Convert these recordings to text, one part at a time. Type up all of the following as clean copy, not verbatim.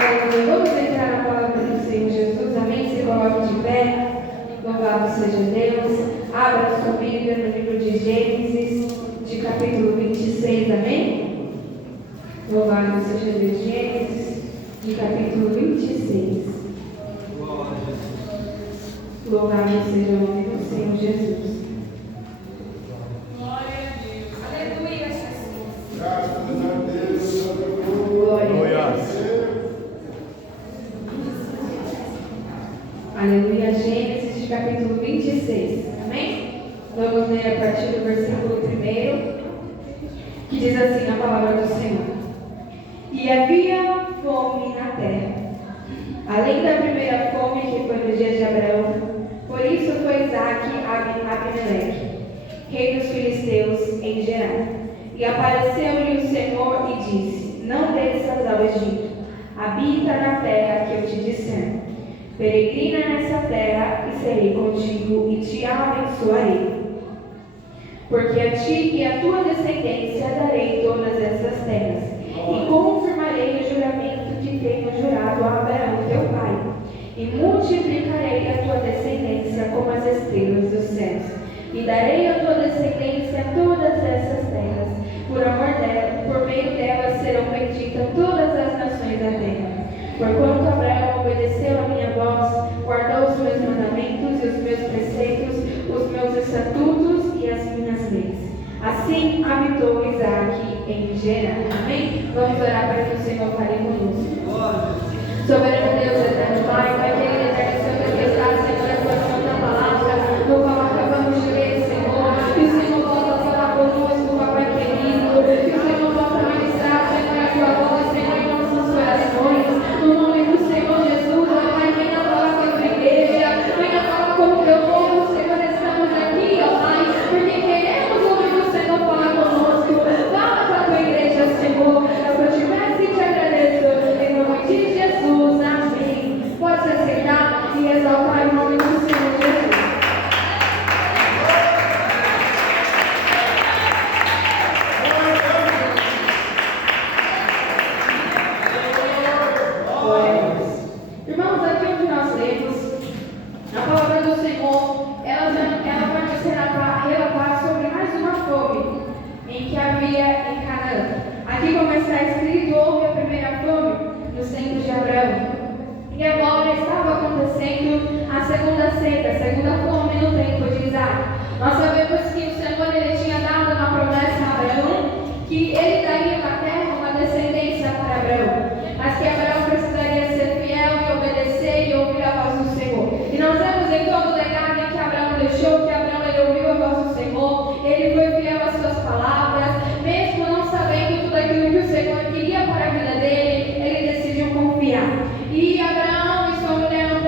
Aleluia. Vamos entrar na palavra do Senhor Jesus. Amém? Se coloque de pé. Louvado seja Deus. Abra sua Bíblia no livro de Gênesis, de capítulo 26. Amém? Louvado seja Deus. Gênesis, de capítulo 26. Louvado seja o nome do Senhor Jesus. Glória a Deus. Aleluia, Jesus. Graças a Deus. Glória. Aleluia. Gênesis, de capítulo 26. Amém? Vamos ler a partir do versículo 1, que diz assim a palavra do Senhor. E havia fome na terra, além da primeira fome que foi no dia de Abraão. Por isso foi Isaque a Abimeleque, rei dos filisteus, em Gerar. E apareceu-lhe o Senhor e disse: Não desças ao Egito, habita na terra que eu te disser. Peregrina nessa terra e serei contigo e te abençoarei. Porque a ti e a tua descendência darei todas essas terras, e confirmarei o juramento que tenho jurado a Abraão teu pai, e multiplicarei a tua descendência como as estrelas dos céus, e darei à tua descendência todas essas terras. Por amor dela, por meio delas serão benditas todas as nações da terra. Porquanto Abraão obedeceu a minha voz, guardou os meus mandamentos e os meus preceitos, os meus estatutos e as minhas leis. Assim habitou Isaque em Gerar. Amém? Vamos orar para que o Senhor fale conosco. Soberano Deus, eterno Pai, Pai querido, eterno Senhor, que está, Senhor, essa santa palavra, no qual acabamos de ler, Senhor, que o Senhor possa falar conosco, Papai querido, que o Senhor possa ministrar, Senhor, a tua voz, Senhor, em nossos corações, no nome do Senhor Jesus, ó Pai, venha falar com a tua igreja, venha falar com o teu povo, Senhor, estamos aqui, ó Pai, porque queremos ouvir o Senhor falar conosco. Fala com a tua igreja, Senhor, eu te peço e te agradeço, em nome de Jesus, amém. Pode se aceitar e exaltar o nome do Senhor Jesus. Irmãos, aqui onde nós lemos, a palavra do Senhor, ela vai nos relatar sobre mais uma fome em que havia em Canaã. Aqui como está escrito, houve a primeira fome nos tempos de Abraão. E agora estava acontecendo a segunda seca, a segunda fome no tempo de Isaque. Nós sabemos que o Senhor ele tinha dado uma promessa a Abraão, que ele daria uma terra, uma descendência para Abraão. Mas que Abraão precisaria ser fiel e obedecer e ouvir a voz do Senhor. E nós vemos em todo o legado em que Abraão deixou, que Abraão ele ouviu a voz do Senhor, ele foi fiel às suas palavras, mesmo não sabendo tudo aquilo que o Senhor queria para a vida dele, ele decidiu confiar. E Abraão e sua mulher não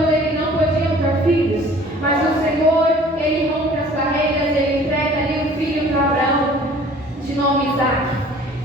podiam ter filhos, mas o Senhor, ele rompe as barreiras, ele entrega ali um filho para Abraão, de nome Isaque.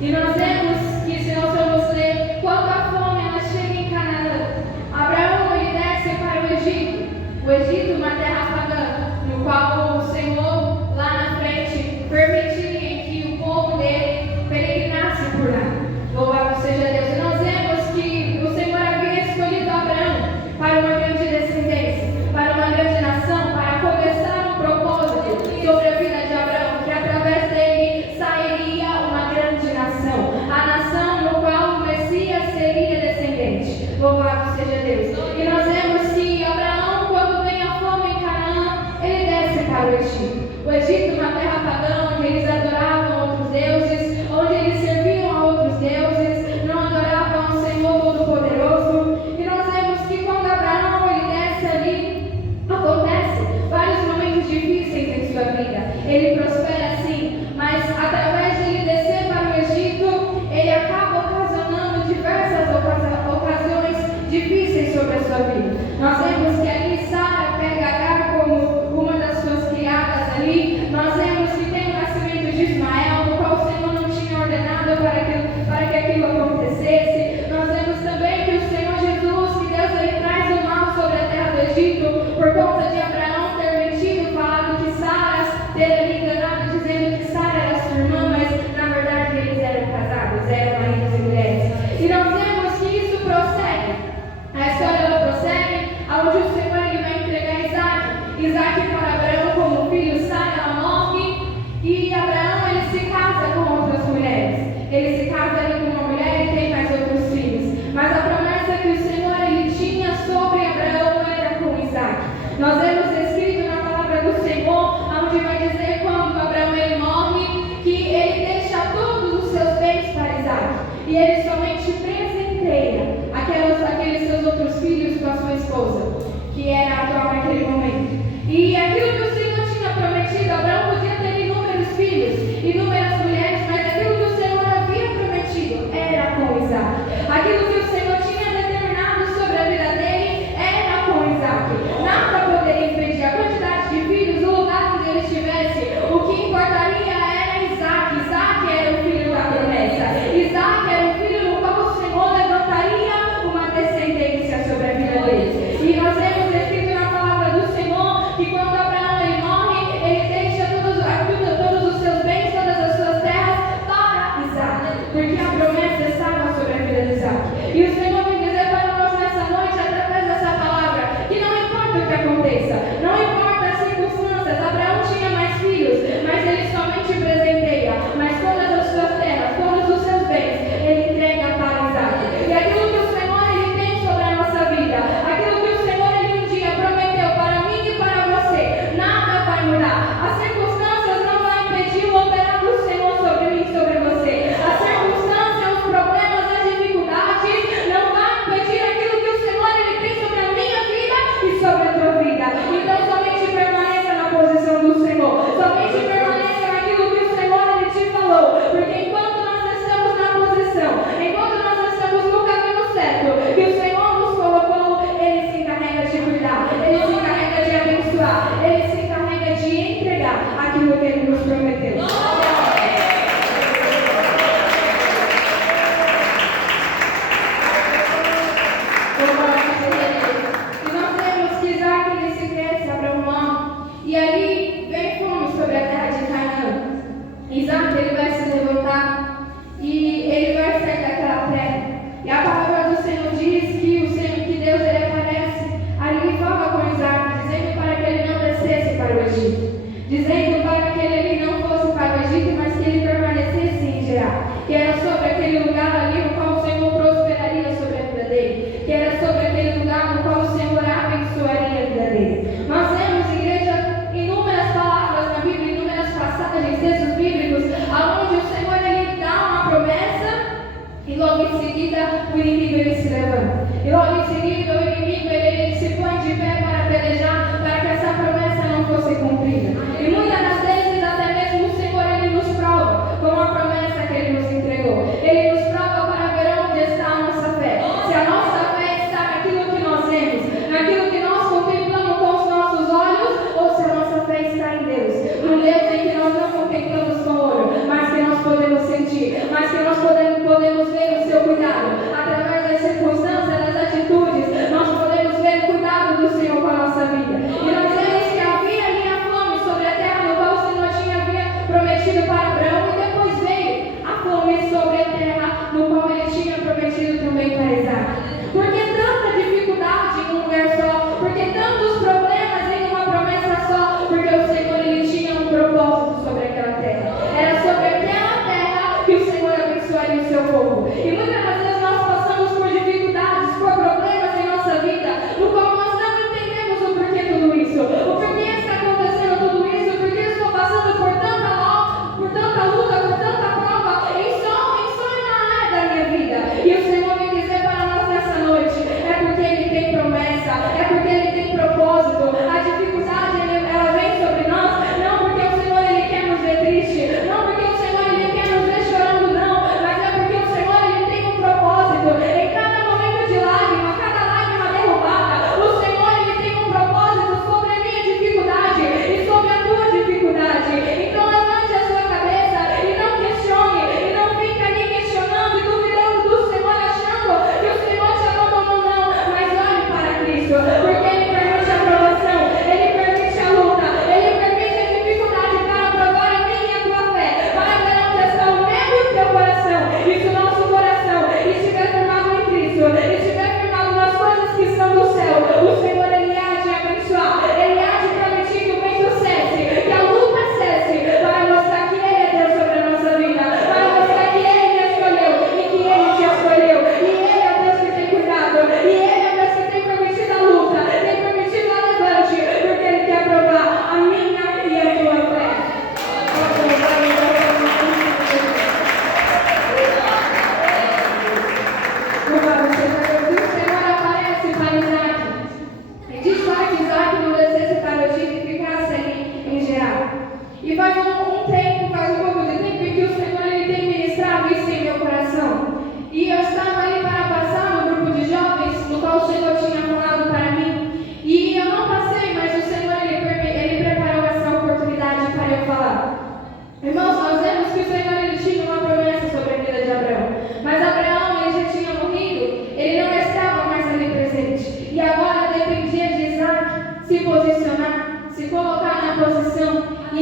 E nós vemos que, se nós formos ler, quando a fome ela chega em Canaã, Abraão ele desce para o Egito. O Egito, uma terra pagã, no qual o Senhor, lá na frente, permitiria que o povo dele peregrinasse por lá. Louvado seja Deus. E nós vemos que o Senhor havia escolhido Abraão para uma grande descendência, para uma grande nação, para começar um propósito sobre a vida de Abraão, que através dele sairia uma grande nação, a nação no qual o Messias seria descendente. Louvado seja Deus. E nós vemos que Abraão, quando vem a fome em Canaã, ele desce para o Egito. O Egito, uma terra pagã, onde eles adoravam outros deuses, onde eles serviam a outros deuses, não adoravam ao Senhor Todo-Poderoso. E nós vemos que quando Abraão ele desce ali, acontece vários momentos difíceis em sua vida. Ele prospera sim, mas através de ele descer para o Egito, ele acaba ocasionando diversas ocasiões difíceis sobre a sua vida.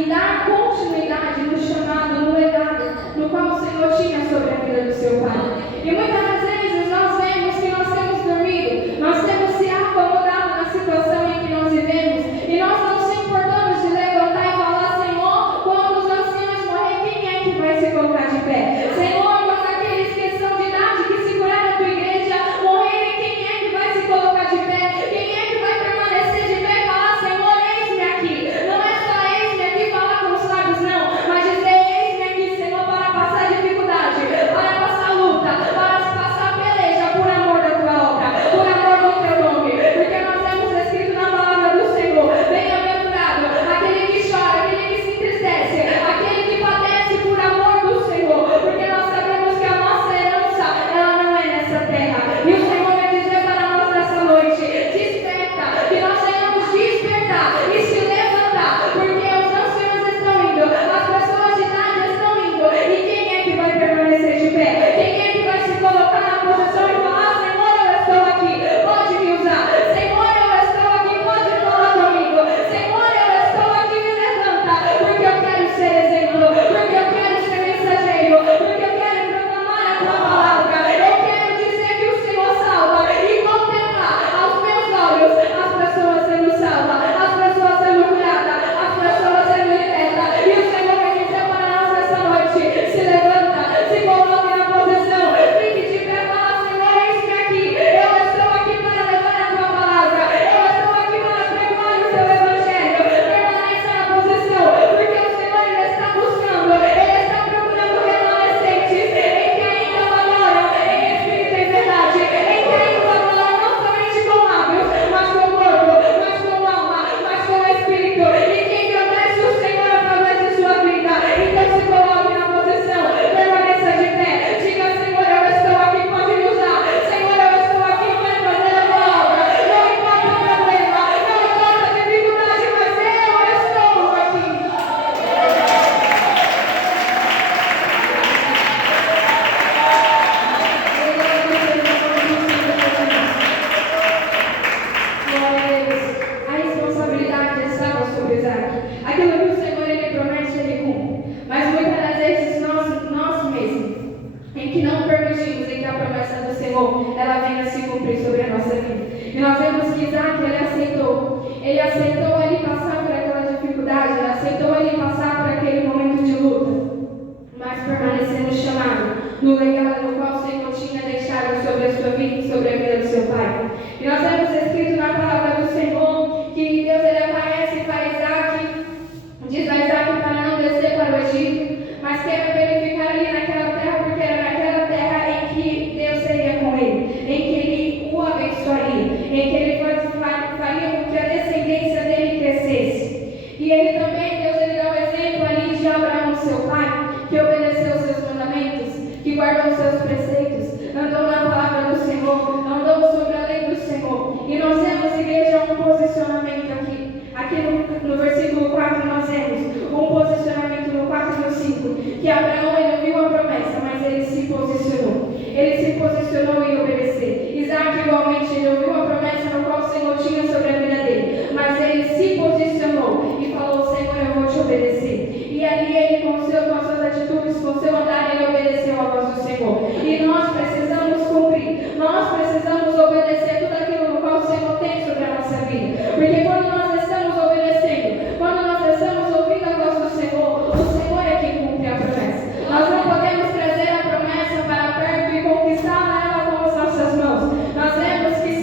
e dar continuidade no chamado, no legado, no qual o Senhor tinha sobre a vida do seu pai. E muitas vezes nós vemos que nós temos dormido, nós temos se acomodado na situação em que nós vivemos, e nós não se importamos de levantar e falar: Senhor, quando os anciões morrem, quem é que vai se colocar de pé? Senhor, quando aqueles que são de idade, que seguraram a tua igreja, morrerem, quem é que vai se colocar de pé? Quem é que vai permanecer de pé e falar: Senhor, eis-me aqui? Não é só eis-me aqui falar com os lábios, não, mas dizer: eis-me aqui, Senhor, para passar dificuldade, para passar luta, para passar peleja por amor da tua obra, por amor do teu nome, porque nós temos escrito na palavra do Senhor: bem-aventurado aquele que chora, aquele que se entristece, aquele que padece por amor do Senhor, porque nós sabemos que a nossa herança, ela não é nessa terra. E o Senhor vai dizer para nós nessa noite: desperta, que nós tenhamos despertar e se levantar, porque os anciãos estão indo, as pessoas de idade estão indo, e quem é que vai permanecer de pé? Quem é que vai se colocar na posição e falar: Senhor, eu estou aqui, pode me usar. Senhor, eu estou aqui, pode falar comigo. Senhor, eu estou aqui, me levanta, porque eu quero ser exemplo, porque eu quero ser mensageiro, porque eu quero proclamar a tua palavra. Eu quero dizer que o Senhor salva e contemplar aos meus olhos as pessoas sendo salvas, as pessoas sendo curadas, as pessoas sendo libertas. E o Senhor vai dizer para nós essa noite: se levanta, se coloque na posição, fique de pé e fala: Senhor, eis-me aqui, eu estou aqui para levar a tua palavra, eu estou aqui para pregar o teu evangelho. Permaneça na posição, porque o Senhor ainda está buscando, Ele está procurando remanescentes em que ainda adoram em espírito e verdade, em que ainda adoram não somente com lábios, mas com corpo, mas com alma, mas com espírito, e que engrandece o Senhor através de sua vida. Então se coloque na posição, permaneça de pé, diga: Senhor, eu estou aqui, pode me usar. Senhor, eu estou aqui para fazer a tua obra. Não importa o problema, não importa a dificuldade, mas eu estou aqui. Glória a Deus. A responsabilidade estava sobre Isaac. Aquilo que o Senhor ele promete, ele cumpre. Mas muitas das vezes nós mesmos, em que não permitimos em que a promessa do Senhor ela venha se cumprir sobre a nossa vida. E nós vemos que Isaac ele aceitou ele passar por aquela dificuldade, ele aceitou ele passar por aquele momento de luta, mas permanecer no chamado, no legado no qual o Senhor tinha deixado sobre a sua vida e sobre a vida do seu pai. E nós temos escrito na palavra do Senhor que Deus ele aparece para Isaac, diz a Isaac para não descer para o Egito, mas que era para ele ficar ali naquela terra, porque era naquela terra em que Deus seria com ele, em que ele o abençoaria, em que ele faria com que a descendência dele crescesse. E ele também, Deus ele dá o exemplo ali de Abraão, seu pai, que obedeceu os seus mandamentos, que guardou os seus preceitos, andou na palavra do Senhor, andou sobre a lei do Senhor. E nós temos, igreja, um posicionamento aqui. Aqui no versículo 4 nós temos um posicionamento no 4 e no 5, que Abraão ele ouviu a promessa, mas ele se posicionou. Ele se posicionou em obedecer. Isaac igualmente ele ouviu a promessa no qual o Senhor tinha sobre a vida dele, mas ele se posicionou e falou: Senhor, eu vou te obedecer. E ali ele com suas atitudes, com seu andar, ele obedeceu a voz do Senhor. E nós precisamos cumprir, nós precisamos obedecer tudo aquilo no qual o Senhor tem sobre a nossa vida. Porque quando nós estamos obedecendo, quando nós estamos ouvindo a voz do Senhor, o Senhor é quem cumpre a promessa. Nós não podemos trazer a promessa para perto e conquistá-la ela com as nossas mãos. Nós temos que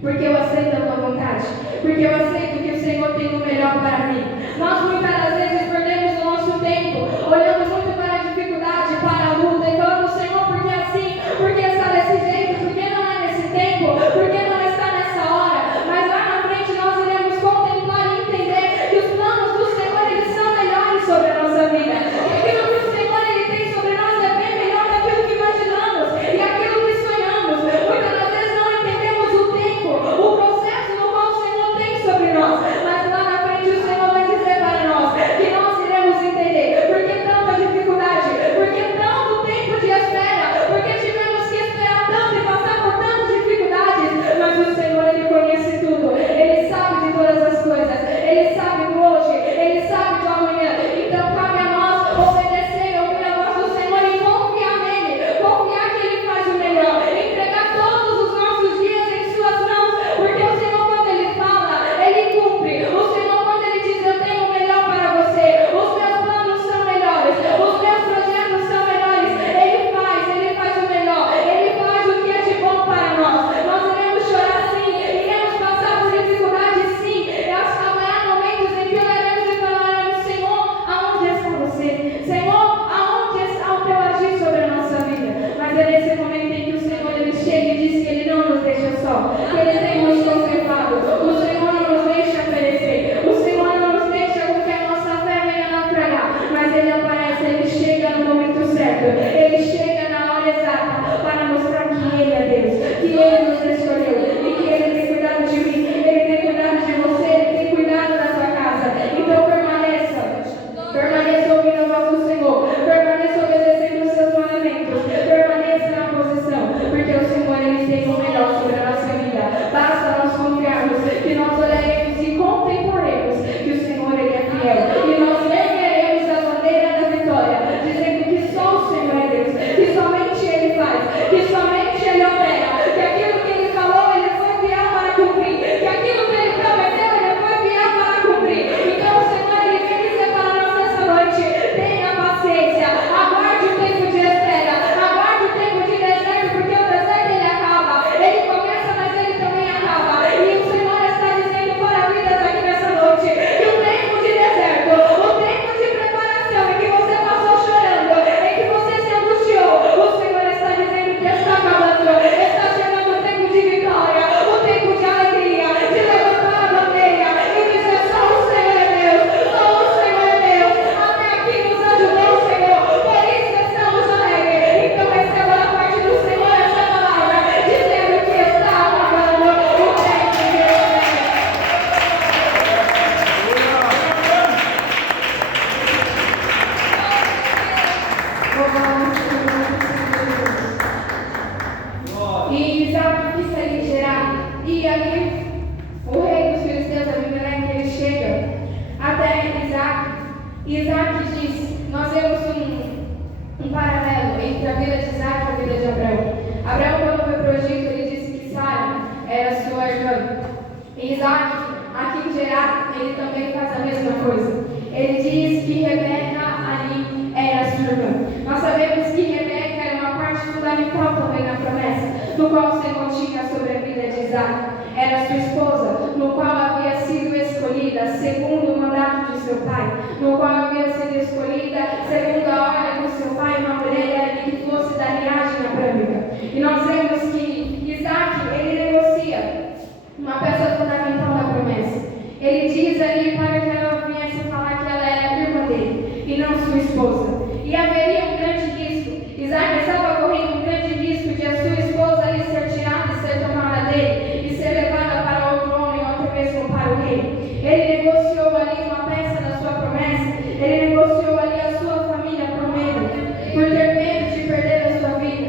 Porque eu aceito a tua vontade. Porque eu aceito que o Senhor tem o melhor para mim. Nós muitas das vezes perdemos o nosso tempo, olhando muito para a dificuldade, para a luta, e falando, Senhor, por que assim? Por que está desse jeito? Por que não é nesse tempo? Por que não está nessa hora? Mas lá na frente nós iremos contemplar e entender que os planos do Senhor, eles são melhores sobre a nossa vida. E aquilo que o Senhor, ele tem sobre nós é bem melhor daquilo que imaginamos e aquilo que sonhamos. Muitas das vezes não entendemos o tempo, o processo no qual o Senhor tem sobre nós. Mas lá na frente o Senhor vai dizer para nós que nós iremos entender. Por que tanta dificuldade? Por que tanto tempo de espera? Por que tivemos que esperar tanto e passar por tantas dificuldades? Mas o Senhor, ele conhece tudo. Ele sabe de todas as coisas. Ele sabe do hoje. Ele sabe do amanhã. Então cabe a nós obedecer, ouvir a voz do Senhor e confiar nele. Confiar que ele faz o melhor. Entregar todos os nossos dias em suas mãos. Porque o Senhor, quando ele fala, ele cumpre. O Senhor, quando ele diz, eu tenho o melhor para você. Os meus planos são melhores. Os meus projetos são melhores. Ele faz o melhor. Ele faz o que é de bom para nós. Nós iremos chorar sim. Iremos passar por dificuldades sim. Haverá momentos em que olharemos e falaremos, Senhor, aonde está você? Senhor, aonde está o teu agir sobre a nossa vida? Mas é nesse momento em que o Senhor, ele chega e diz que ele não nos deixa só. Que ele tem nos conservado. O Senhor não nos deixa perecer. O Senhor não nos deixa com que a nossa fé venha naufragar. Mas ele aparece, ele chega no momento certo. Ele chega na hora exata para mostrar que ele é Deus. Que ele nos escolheu. E que ele tem cuidado de mim. Ele tem cuidado de você. Ele tem cuidado da sua casa. Então permaneça. Permaneça ouvindo a voz do Senhor. Permaneça obedecendo os seus mandamentos. Permaneça na posição. Porque o Senhor, ele tem o melhor sobre a nossa vida. Basta nós confiarmos que nós olharemos e contemplaremos que o Senhor, ele é fiel. E nós ergueremos a bandeira da vitória, dizendo que só o Senhor é Deus. Que somente ele faz. Que somente ele opera. Que aquilo que ele falou, ele foi fiel para cumprir. Que aquilo que ele prometeu, ele foi fiel para cumprir. Então o Senhor, ele vem dizer para nós nessa noite, tenha paciência, aguarde o tempo de espera, aguarde o tempo de deserto, porque o deserto ele acaba, ele começa, mas ele também acaba. E o Senhor está dizendo para vidas aqui nessa noite, que o tempo de deserto, o tempo de preparação em que você passou chorando, em que você se angustiou, o Senhor está dizendo que está acabando, está chegando o tempo de vitória, o tempo de alegria, de levantar a bandeira e dizer só o Senhor é Deus, só o Senhor é Deus, até aqui nos ajudou o Senhor, por isso estamos alegres. Então receba da parte do Senhor essa palavra, dizendo que está acabando o tempo de espera. E Isaac quis sair de Gerar. E ali o rei dos filisteus, Abimeleque, ele chega até Isaac. E Isaac diz, nós vemos um paralelo entre a vida de Isaac e a vida de Abraão. Abraão, quando foi para o Egito, ele disse que Sara era sua irmã. E Isaac, aqui em Gerar, ele também faz a mesma coisa. Ele diz que Rebeca ali era sua irmã. Nós sabemos que Rebeca era uma parte fundamental também na promessa, no qual o Senhor tinha sobre a vida de Isaac. Era sua esposa, no qual havia sido escolhida segundo o mandato de seu pai, no qual havia sido escolhida segundo a ordem do seu pai, uma mulher que fosse da linhagem abrâmica. E nós vemos que Isaac, ele negocia uma peça fundamental da promessa. Ele diz ali para que ela viesse falar que ela era irmã dele e não sua esposa. E haveria um grande risco. Isaac estava correndo um grande risco de a sua esposa ali ser tirada e ser tomada dele e ser levada para outro homem ou até mesmo para o rei. Ele negociou ali uma peça da sua promessa. Ele negociou ali a sua família por ter medo de perder a sua vida.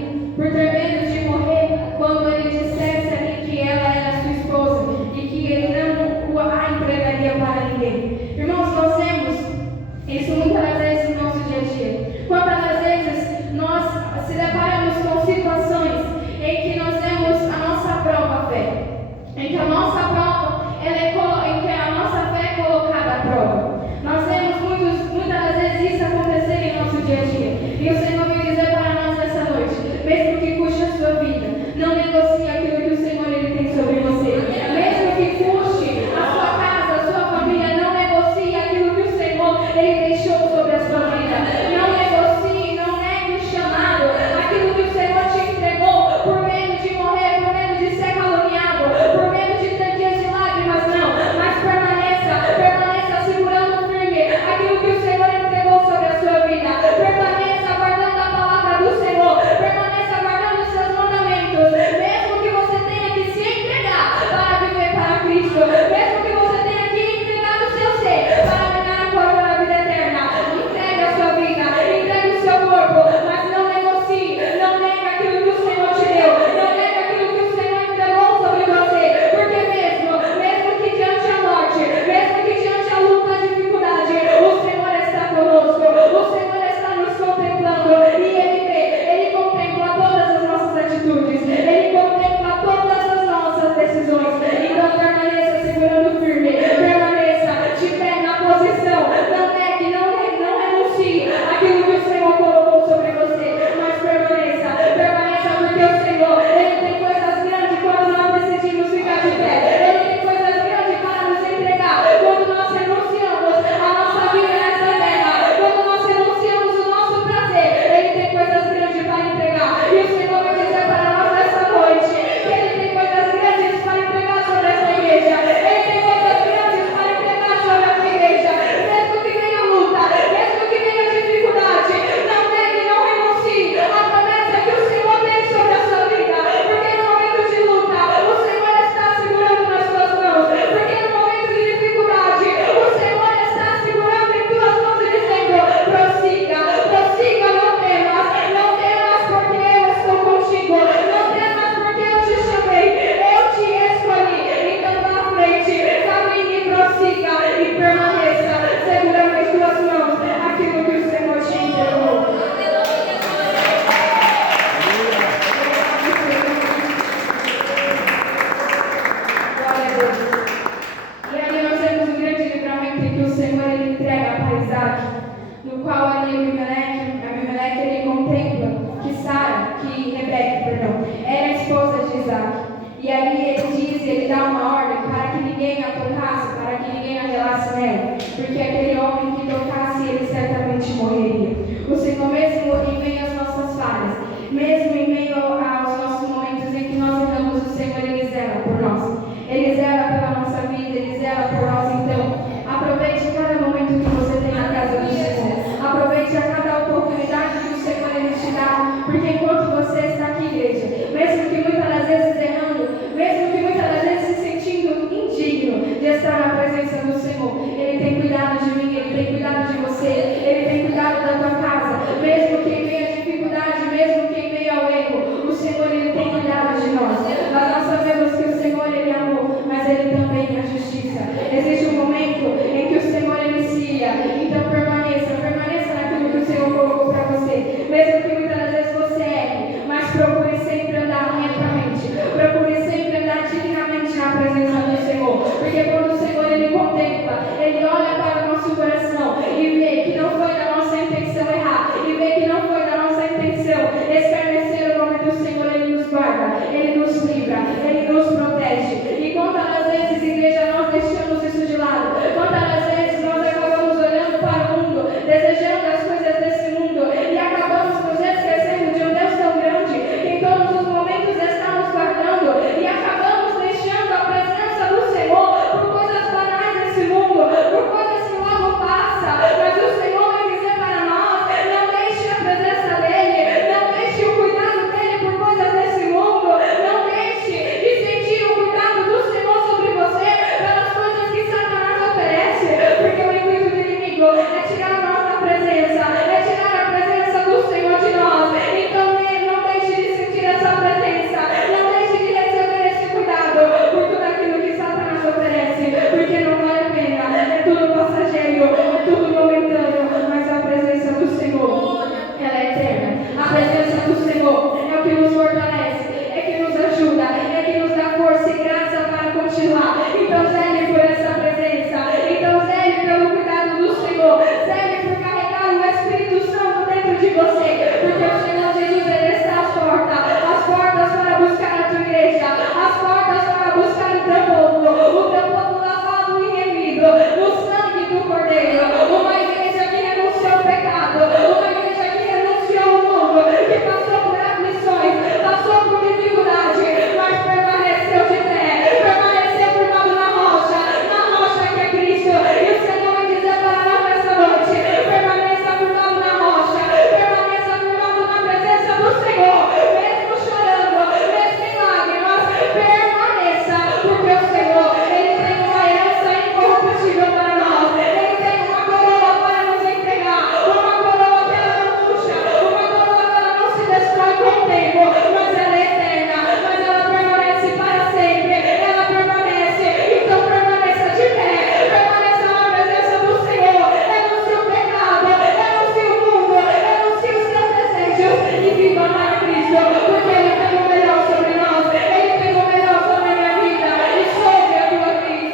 de lá. Então zele por essa presença. Então zele pelo cuidado do Senhor. Zele por carregar o Espírito Santo dentro de você. Porque o Senhor Jesus, Ele está às portas. As portas para buscar a tua igreja. As portas para buscar o teu povo. O teu povo lavado e remido no sangue do Cordeiro. Uma igreja que renunciou ao pecado. Uma igreja que renunciou ao mundo. Que passou por aflições. Passou por dificuldade. Mas permaneceu de pé. Permaneceu firmado na rocha que é Cristo. E o Senhor vai dizer para nós nessa noite: permaneça firmado na rocha. Permaneça firmado na presença do Senhor. Mesmo chorando, mesmo em lágrimas, permaneça. Porque o Senhor, Ele tem uma herança incorruptível para nós. Ele tem uma coroa para nos entregar. Uma coroa que ela não murcha. Uma coroa que ela não se destrói com o tempo. Mas ela é eterna. Mas ela permanece para sempre. Ela permanece. Então permaneça de pé. Permaneça na presença do Senhor. Renuncie o pecado. Renuncie o mundo. Renuncie os seus desejos. E viva para Cristo. Porque Ele tem o melhor sobre nós. Ele tem o melhor sobre a minha vida. E sobre a tua vida.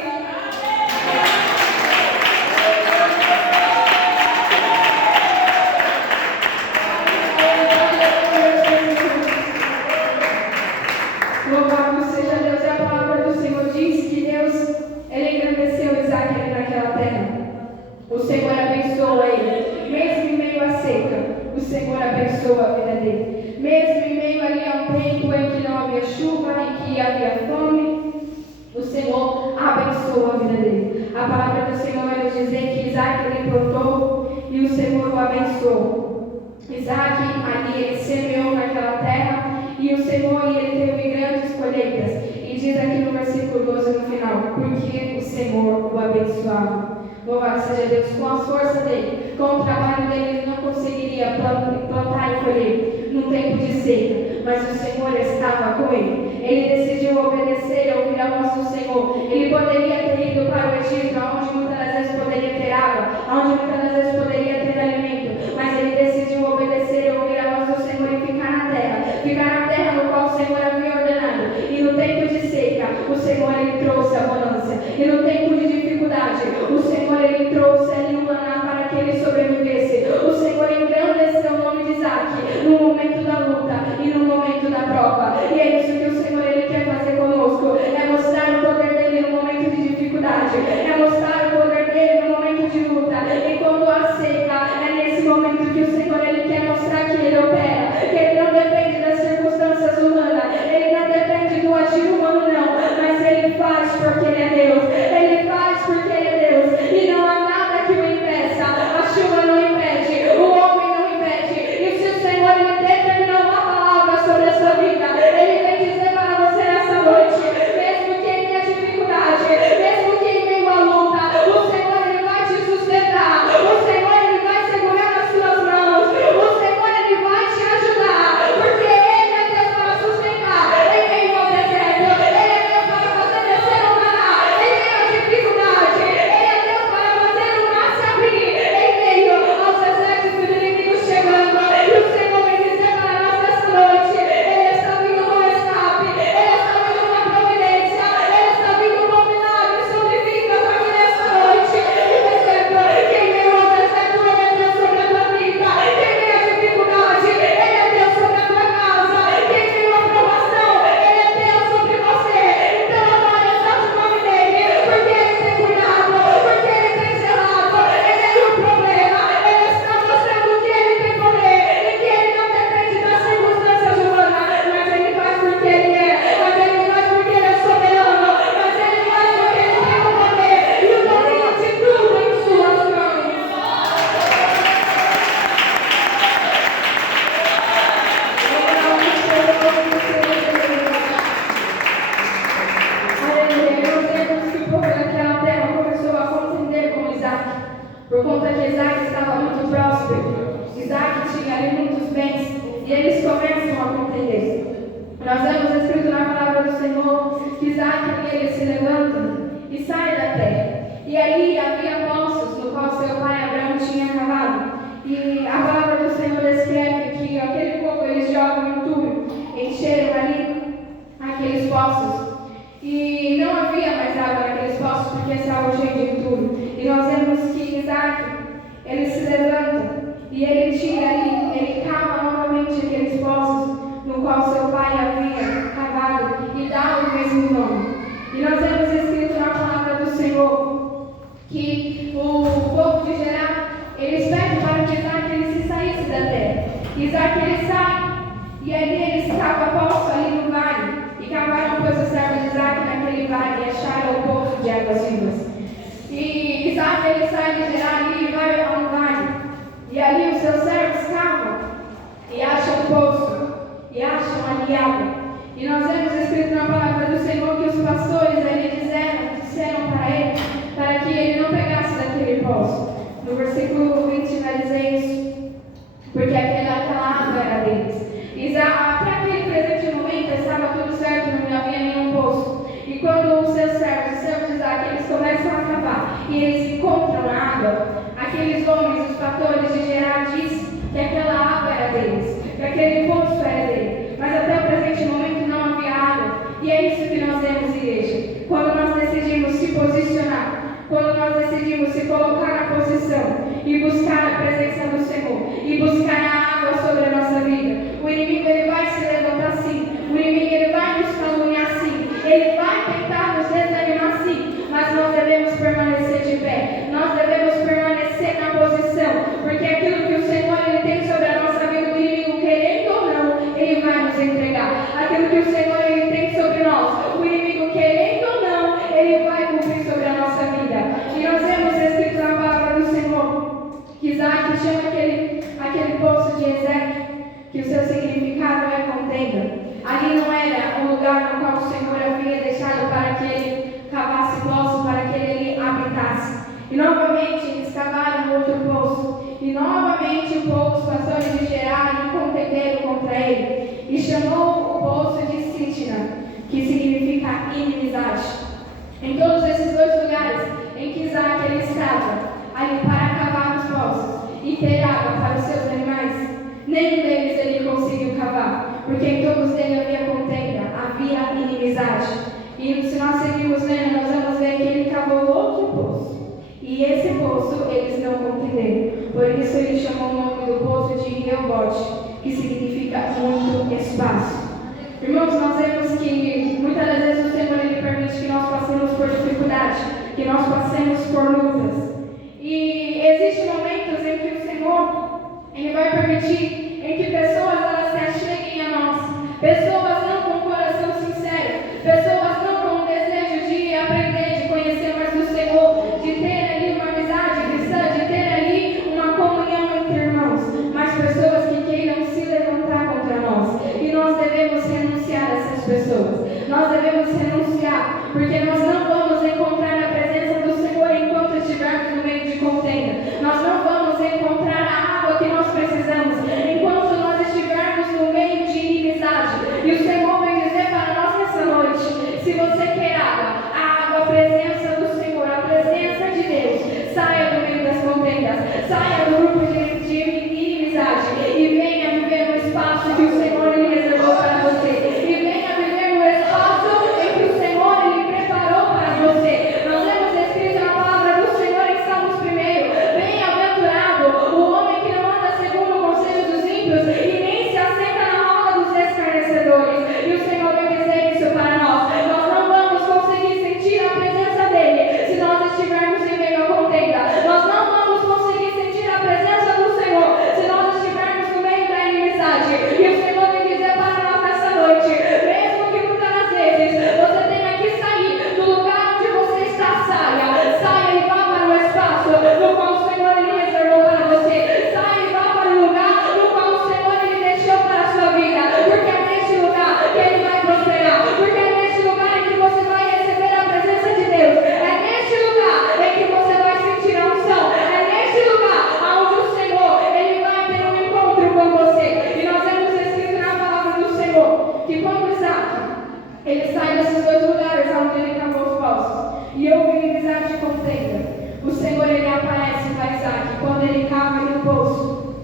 Louvado seja Deus. E a palavra do Senhor diz que Deus, Ele engrandeceu Isaac ali naquela terra. O Senhor abençoa ele. Mesmo em meio à seca, o Senhor abençoa a vida dele. Mesmo em meio ali a um tempo em que não havia chuva, em que havia fome, o Senhor abençoa a vida dele. A palavra do Senhor vai nos dizer que Isaac ele plantou e o Senhor o abençoou. Isaac ali ele semeou naquela terra e o Senhor ele teve grandes colheitas. E diz aqui no versículo 12 no final: porque o Senhor o abençoava. Louvado seja Deus. Com a força dele, com o trabalho dele, ele não conseguiria plantar e colher num tempo de seca, mas o Senhor estava com ele. Ele decidiu obedecer e ouvir a voz do Senhor. Ele poderia ter ido para o Egito, onde muitas das vezes poderia ter água, onde muitas das vezes poderia ter alimento, mas ele decidiu obedecer e ouvir a voz do Senhor e ficar na terra no qual o Senhor havia ordenado. E no tempo de seca, o Senhor ele trouxe abundância. E no tempo de dificuldade, o Senhor ele trouxe ali o maná para que ele sobrevivesse. O Senhor engrandeceu o nome de Isaac no momento da luta e no momento da prova. E é isso que o Senhor ele quer fazer conosco. É mostrar o poder dele no momento de dificuldade. É mostrar o poder dele no momento de luta. E quando há seca, é nesse momento que o Senhor ele quer mostrar que ele opera. Que ele não depende das circunstâncias humanas. Ele não depende do agir humano, não. Mas ele faz porque ele é Deus. Ele faz porque ele é Deus. E não há nada que o impeça. A chuva não impede. O homem não impede. E se o Senhor ele determinou uma palavra sobre a sua vida, ele vem dizer para você nessa noite: mesmo que em meio à dificuldade, mesmo que em meio à luta, o Senhor ele vai te sustentar. O Senhor ele vai segurar nas suas mãos. O Senhor ele vai te ajudar. Porque ele é Deus para sustentar em meio ao deserto. Ele é Deus para fazer descer o maná em meio à dificuldade. Ele é Deus para fazer o mar se abrir em meio aos exércitos inimigos chegando. E o Senhor vem dizer para nós nessa noite: Ele está vindo com escape. Ele está vindo com a providência. Ele está vindo com milagres sobre vidas aqui nessa noite. E receba que em meio ao deserto Ele é Deus sobre a tua vida. Que em meio à dificuldade Ele é Deus sobre a tua casa. Que em meio à provação Ele é Deus sobre você. Então agora exalte o nome dele, porque Ele tem cuidado, porque Ele tem zelado. Ele é o problema. Ele está mostrando que Ele tem poder e que Ele não depende das circunstâncias humanas, mas Ele faz porque Ele é. Mas Ele faz porque Ele é soberano. Mas Ele faz porque Ele tem o poder e o domínio de tudo em suas mãos. Aleluia. Nós vemos que o povo daquela terra começou a contender com Isaac, por conta que Isaac estava muito próspero. Isaac tinha ali muitos bens e eles começam a contender. Nós vemos escrito na palavra do Senhor que Isaac ele se levanta e sai da terra. E ali havia poços no qual seu pai Abraão tinha cavado. E a palavra do Senhor descreve que aquele povo eles jogam entulho, encheram ali aqueles poços. E não havia mais que esse alvo cheio de tudo. E nós vemos que Isaac, ele se levanta e ele tira ali, ele cava novamente aqueles poços no qual seu pai havia cavado e dá o mesmo nome. E nós vemos escrito na palavra do Senhor que o povo de Gerar, eles pedem para que Isaac ele se saísse da terra. Isaac ele sai e ali eles cavam poço ali no vale. E cavaram, pois, os servos de Isaac naquele vale e acharam o poço de águas vivas. E Isaac ele sai de Gerar ali e vai ao vale. E ali os seus servos cavam e acham o poço e acham ali água. E nós vemos escrito na palavra do Senhor que os pastores ali disseram para ele para que ele não pegasse daquele poço. No versículo 20 vai dizer isso, porque aquela água era deles. Até aquele presente momento estava tudo certo, não havia nenhum poço. E quando os seus servos de Isaac, eles começam a cavar e eles encontram água, aqueles homens, os pastores de Gerar, dizem que aquela água era deles, que aquele poço era dele. Mas até o presente momento não havia água. E é isso que nós vemos, igreja. Quando nós decidimos se posicionar, quando nós decidimos se colocar na posição e buscar a presença do Senhor e buscar a água sobre a nossa vida, o inimigo ele vai se levantar sim, o inimigo ele vai nos caluniar sim, ele vai tentar nos desanimar sim, mas nós devemos permanecer de pé, nós devemos permanecer na posição, porque aquilo que o Senhor ele tem sobre a nossa vida, o inimigo querendo ou não, ele vai nos entregar. Aquilo que o Senhor ele tem sobre nós, o inimigo querendo ou não, ele vai cumprir sobre a nossa vida. E nós vemos escrito na palavra do Senhor que Isaac chama aquele poço de Ezeque, que o seu significado é contenda. Ali não era um lugar no qual o Senhor havia deixado para que ele cavasse poço, para que ele habitasse. E novamente eles cavaram outro poço. E novamente os pastores de Gerar contenderam contra ele. E chamou o poço de Sitna, que significa inimizade. Em todos esses dois lugares em que Isaac ele estava, ali para cavar os poços e ter água para os seus animais, nenhum deles ele conseguiu cavar, porque em todos eles havia contenda, havia inimizade. E se nós seguirmos lendo, nós vamos ver que ele cavou outro poço. E esse poço eles não contenderam. Por isso ele chamou o nome do poço de Reobote, que significa muito espaço. Irmãos, nós vemos que muitas das vezes o Senhor ele permite que nós passemos por dificuldade, que nós passemos por lutas. E existem momentos em que o Senhor ele vai permitir em que pessoas elas se acheguem a nós, pessoas não com coração sincero, pessoas não com o desejo de aprender, de conhecer mais do Senhor, de ter ali uma amizade cristã, de ter ali uma comunhão entre irmãos, mas pessoas que queiram se levantar contra nós. E nós devemos renunciar a essas pessoas. Nós devemos renunciar, porque nós não vamos encontrar a presença do Senhor enquanto estivermos no meio de contenda. Nós não vamos encontrar a água que nós precisamos enquanto nós estivermos no meio de inimizade. E o Senhor vem dizer para nós nessa noite: se você quer água, a presença do Senhor, a presença de Deus, saia do meio das contendas, saia do grupo de inimizade e venha viver no espaço que o Senhor lhe reservou para você. E venha viver no espaço em que o Senhor lhe preparou para você. Nós temos escrito na palavra do Senhor em Salmos 1: bem-aventurado o homem que não anda segundo o conselho dos ímpios e nem se assenta na roda dos escarnecedores. E o Senhor vai dizer isso para nós. Nós não vamos conseguir sentir a presença dele se nós estivermos em meio à contenda. Nós não vamos conseguir sentir a presença do Senhor se nós estivermos no meio da inimizade. E o Senhor vai dizer para nós nessa noite: mesmo que muitas das vezes você tenha que sair do lugar onde você está, saia e vá para o espaço no qual o Senhor lhe reservou para você. Saia e vá para o lugar no qual o Senhor lhe deixou para a sua vida, porque é neste lugar que ele vai prosperar, porque é neste lugar em que você vai receber a presença de Deus, é neste lugar em que você vai sentir a unção, é neste lugar onde o Senhor ele vai ter um encontro com você. E nós temos escrito na palavra do Senhor que quando Isaac ele sai desses dois lugares onde ele cavou os poços e houve inimizade de contenda, o Senhor ele aparece para Isaac quando ele cava ali no poço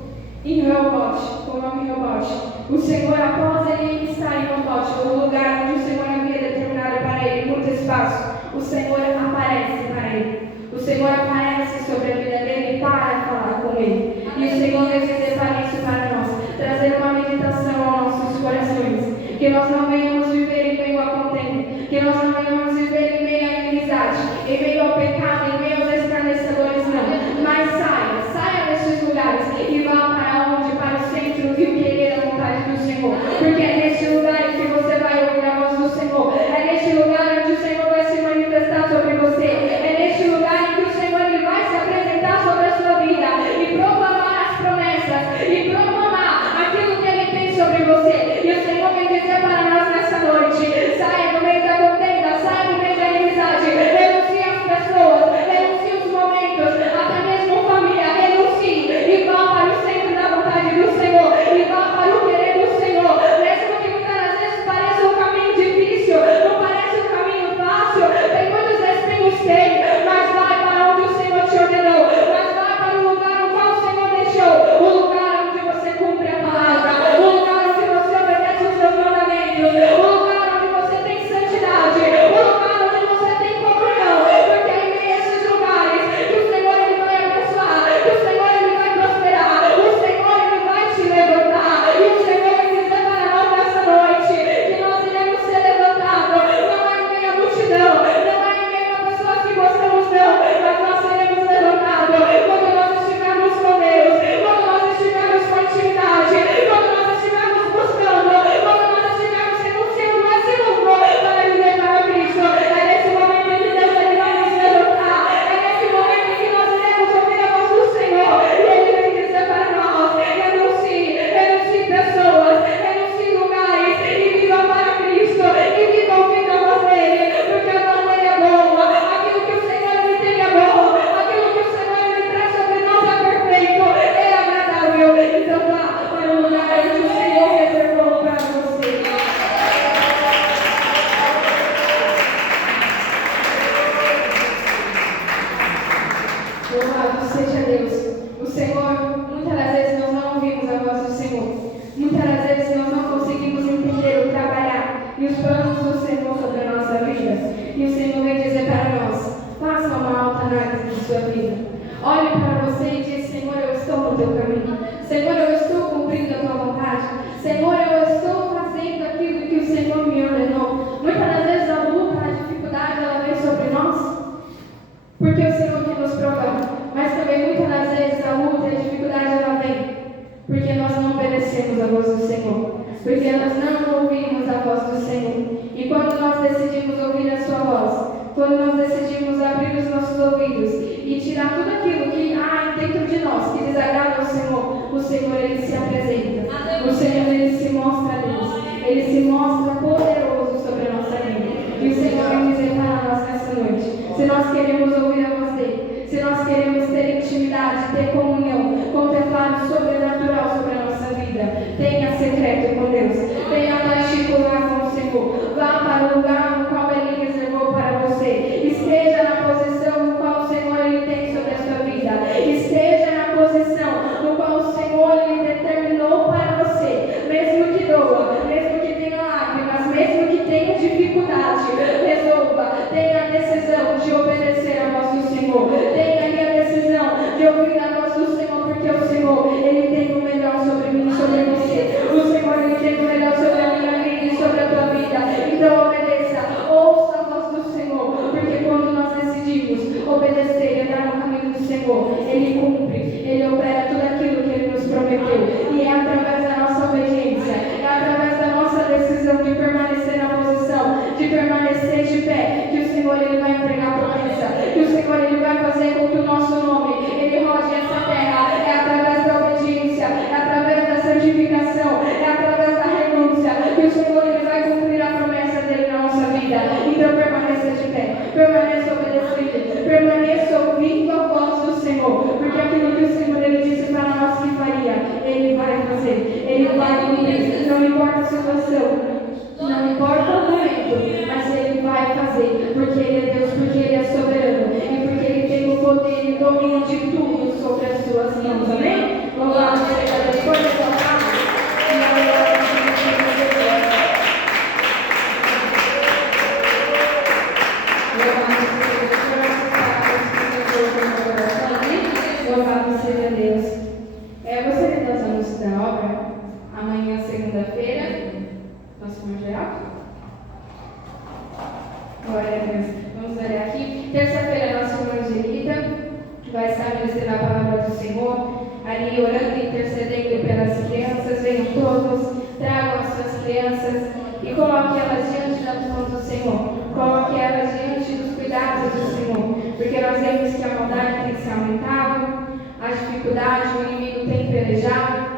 em Reobote, com o nome Reobote. O Senhor, após ele estar em Reobote, o lugar onde o Senhor havia determinado para ele muito espaço, o Senhor aparece para ele. O Senhor aparece sobre a vida dele para falar com ele. E o Senhor vai dizer para isso para nós, trazer uma meditação aos nossos corações. Que nós não venhamos viver em meio à contenda, que nós não venhamos viver em meio à inimizade, em meio ao pecado, em meio aos escarnecedores, não. Mas saia desses lugares e vá para onde? Para o centro e o querer a vontade do Senhor. Porque é neste lugar que você vai ouvir a voz do Senhor. É neste lugar onde o Senhor vai se manifestar sobre você. É neste lugar em que o Senhor ele vai se apresentar sobre a sua vida e proclamar as promessas e proclamar aquilo que ele tem sobre você. E o Senhor vem dizer para nós nessa noite: saia do meio da contenda, saia do meio da inimizade, renuncie às pessoas, renuncie os momentos, até mesmo família, renuncie e vá para o centro da vontade do Senhor e vá para o querer do Senhor. Mesmo que muitas vezes pareça um caminho difícil, não parece um caminho fácil, tem muitos espinhos, tem, mas vai para onde o Senhor te ordenou, mas vai para o lugar no qual o Senhor deixou, o lugar onde você cumpre a palavra, o lugar onde você obedece os seus mandamentos, o lugar onde você tem santidade, o lugar onde você tem comunhão, porque é nesses lugares que o Senhor ele vai abençoar, que o Senhor ele vai prosperar, o Senhor ele vai te levantar, e o Senhor vai dizer para nós nessa noite que nós iremos ser levantados, não é em meio à multidão, não é em meio a pessoas que gostamos não, mas nós seremos levantados quando nós estivermos com Deus, quando nós estivermos com intimidade, quando nós estivermos buscando, quando nós estivermos renunciando a esse mundo para viver para Cristo. É nesse momento em que Deus ele vai nos levantar, é nesse momento em que nós iremos ouvir a voz do Senhor e Ele vai dizer para nós: renuncie pessoas, renuncie lugares e viva para Cristo, e viva ouvindo a voz dele, porque a voz dele é boa, aquilo que o Senhor ele tem é bom, aquilo que o Senhor ele traz sobre nós é perfeito, é agradável. Então vá para o lugar onde o Senhor reservou para você. Louvado seja Deus. O Senhor, muitas das vezes nós não ouvimos a voz do Senhor. Muitas das vezes nós não conseguimos entender o trabalhar e os planos do Senhor sobre a nossa vida. E o Senhor vem dizer para nós: faça uma alta análise de sua vida. Olhe para você e diz: Senhor, eu estou no teu caminho. Senhor, eu estou cumprindo a tua vontade. Senhor, eu estou fazendo aquilo que o Senhor me ordenou. Muitas das vezes a luta, a dificuldade, ela vem sobre nós, porque o Senhor quer nos provar. Mas também muitas das vezes a luta e a dificuldade ela vem porque nós não obedecemos a voz do Senhor, porque nós não ouvimos a voz do Senhor. E quando nós decidimos ouvir a sua voz, quando nós decidimos abrir os nossos ouvidos e tirar tudo aquilo que há dentro de nós que desagrada ao Senhor, o Senhor ele se apresenta, o Senhor ele se mostra a Deus, ele se mostra poderoso sobre a nossa vida. E o Senhor vem dizer para nós nessa noite: se nós queremos ouvir a voz dele, se nós queremos ter intimidade, ter comunhão, contemplar o sobrenatural sobre a nossa vida, tenha secreto com Deus, tenha particular com o Senhor, vá para o lugar no qual Ele reservou para você, esteja na posição no qual o Senhor Ele tem sobre a sua vida, esteja na posição no qual o Senhor Ele determinou para você, mesmo que doa, mesmo que tenha lágrimas, mesmo que tenha dificuldade, resolva, tenha a decisão de obedecer a voz do Senhor, tenha ali a decisão de ouvir a voz do Senhor, porque o Senhor, Ele tem o melhor sobre mim e sobre você. O Senhor, Ele tem o melhor sobre a minha vida e sobre a tua vida. Então obedeça, ouça a voz do Senhor, porque quando nós decidimos obedecer e andar no caminho do Senhor, Ele cumpre, Ele opera tudo aquilo que Ele nos prometeu. E é através da nossa obediência, é através da nossa decisão de permanecer na posição, de permanecer de pé, que o Senhor Ele vai entregar a promessa, que o Senhor Ele vai fazer com que o nosso nome Ele rode essa terra. É através da obediência, é através da santificação, é através da renúncia que o Senhor Ele vai cumprir a promessa dele na nossa vida. Então permaneça de pé, permaneça obedecendo, permaneça ouvindo a voz do Senhor, porque aquilo que o Senhor Ele disse para nós que faria, Ele vai fazer, Ele vai cumprir. Não importa a situação, não importa o momento, mas Ele vai fazer, porque Ele é Deus, porque Ele é soberano e porque Ele tem o poder e o domínio de tudo sobre as suas mãos. Amém? Louvado seja Deus. Pode falar. Louvado Terça-feira, nossa irmã Angelita vai estar ministrando a palavra do Senhor, ali orando e intercedendo pelas crianças. Venham todos, tragam as suas crianças e coloque elas diante das mãos do Senhor. Coloque elas diante dos cuidados do Senhor, porque nós vemos que a maldade tem se aumentado, a dificuldade, o inimigo tem pelejado.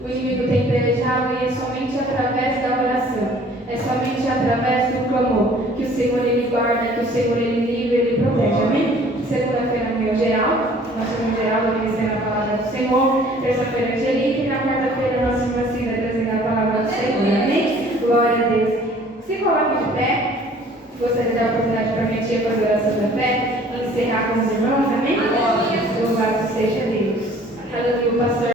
O inimigo tem pelejado e é somente através da oração, é somente através do clamor que o Senhor ele guarda, que o Senhor ele livra, ele protege. Amém? Segunda-feira, meu geral, nosso meu geral vai conhecer a palavra do Senhor. Terça-feira, Angelica, e na quarta-feira, nossa irmã Cida trazendo a palavra do Senhor. Amém? Glória a Deus. Se coloque de pé. Gostaria de dar a oportunidade para a minha tia fazer a oração da fé e encerrar com os irmãos. Amém? Louvado seja Deus. Aleluia, pastor.